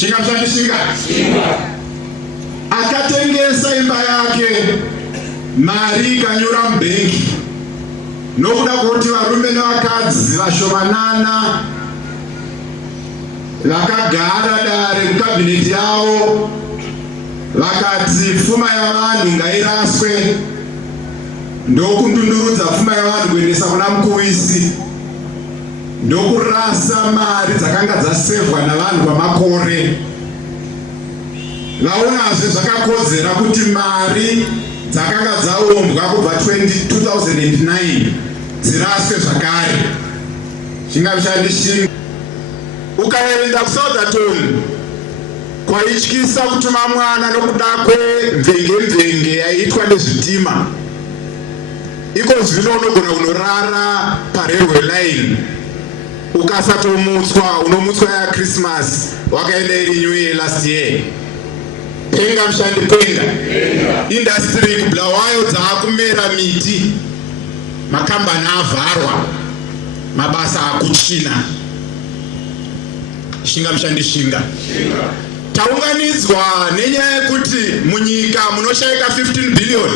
Shinga. Akatengesa imba yake mari ikanyura mubhengi nokuda kuti varume nevakadzi vashomanana vakagara dare mukabhineti yavo vakati pfuma yavanhu ngairaswe ndokundundurudza pfuma yavanhu kuendesa kuna mukuvisi ndokurasa mari dzakanga dzasevhwa navanhu kwamakore. Vaonazve zvakakodzera kuti mari dzakanga dzaombwa kubva 2009 dziraswe zvakare. Chingavishandishinga ukaenda kuSouthampton kwaityisa kutuma mwana nokuda kwemvenge yaitwa nezvitima. Iko zvino unogona kunorara parailway line ukasatomutswa unomutswa ya Christmas wakaenda iri New Year last year. Penga mshandi penga. Industry kublawayo dzakumera miti. Makambani avharwa. Mabasa akuchina. Shinga mshandi shinga. Taunganidzwa nenyaya yekuti munyika munoshaika 15 billion.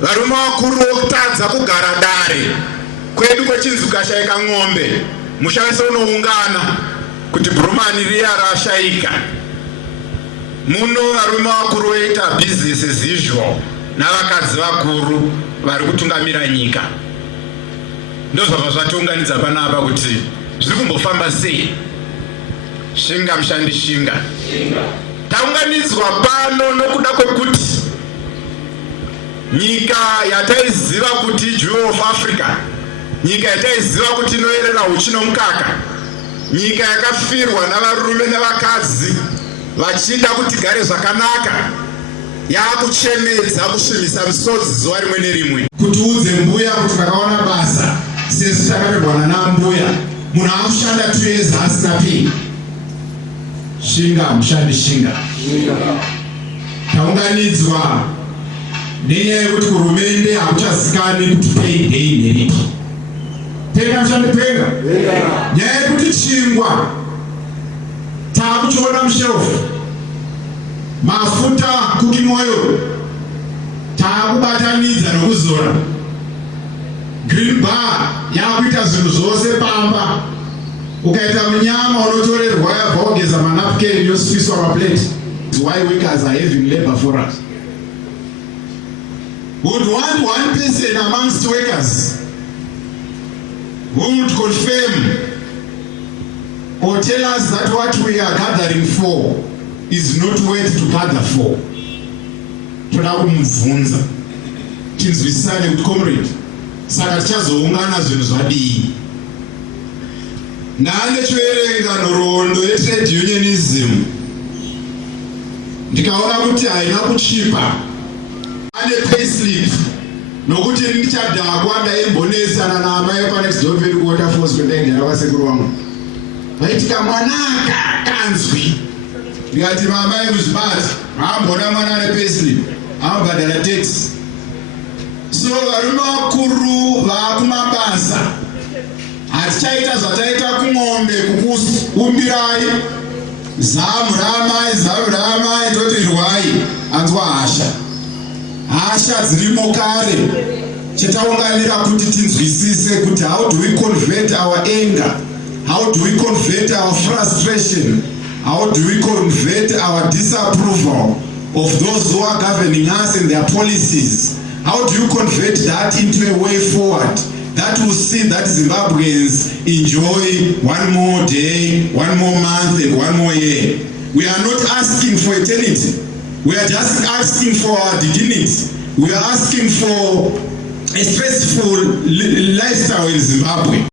Varume vakuru vokutadza kugara dare. Kwedu kwechinzi ukashaika ng'ombe. Mushawese unoungana kuti brumani riya rashaika. Muno varume vakuru voita business as usual navakadzi vakuru vari kutungamira nyika. Ndozvabva zvatiunganidza panapa kuti zviri kumbofamba sei. Shinga mshandi shinga. Taunganidzwa pano nokuda kwekuti nyika yataiziva kuti Jewel of Africa, nyika yataiziva kuti inoyerera uchi nomukaka, nyika yakafirwa navarume nevakadzi vachida kuti gare zvakanaka, yakuchemedza kusvibisa misodzi zuva rimwe nerimwe. Kuti udze mbuya kuti vakaona basa sesu takarebwana nambuya munhu akushanda 2 years asina pay. Shinga mshandi shinga. Taunganidzwa nenyaya yekuti hurumende hakuchazikani kuti pay day neripi. Penga mshandi penga. Nyaya yekuti chingwa takuchiona musherufu, mafuta cooking oil takubatanidza nokuzora, green bar yakuita zvinhu zvose pamba. Ukaita munyama unotorerwa yabva kugeza manapukeni yosipiswa maplate. Why workers are having labor for us? Would want one person amongst workers who would confirm or tell us that what we are gathering for is not worth to gather for. Toda kumubvunza tinzwisane kuti comrade saka tichazoungana zvinhu zvadii. Ndandechoerenga nhoroondo yetrade unionism ndikaona kuti haina kuchipa. Ane payslip nokuti ndichadhakwa ndaimbonesana naamai panext door vedu kuwaterfalls kwendaigara kwasekuru wangu. Vaitika mwanaka kanzwi. Ndikati mamai muzvibati haambona mwana ane payslip haambhadhara tax. So varume vakuru vakumabasa hatichaita zvataita kumwombe kukuumbirai zamuramai toti rwai anzwa hasha dzirimo kare. Chetaunganira kuti tinzwisise kuti how do we convert our anger, how do we convert our frustration, how do we convert our disapproval of those who are governing us and their policies. How do you convert that into a way forward that will see that Zimbabweans enjoy one more day, one more month and one more year? We are not asking for eternity. We are just asking for our dignity. We are asking for a stressful lifestyle in Zimbabwe.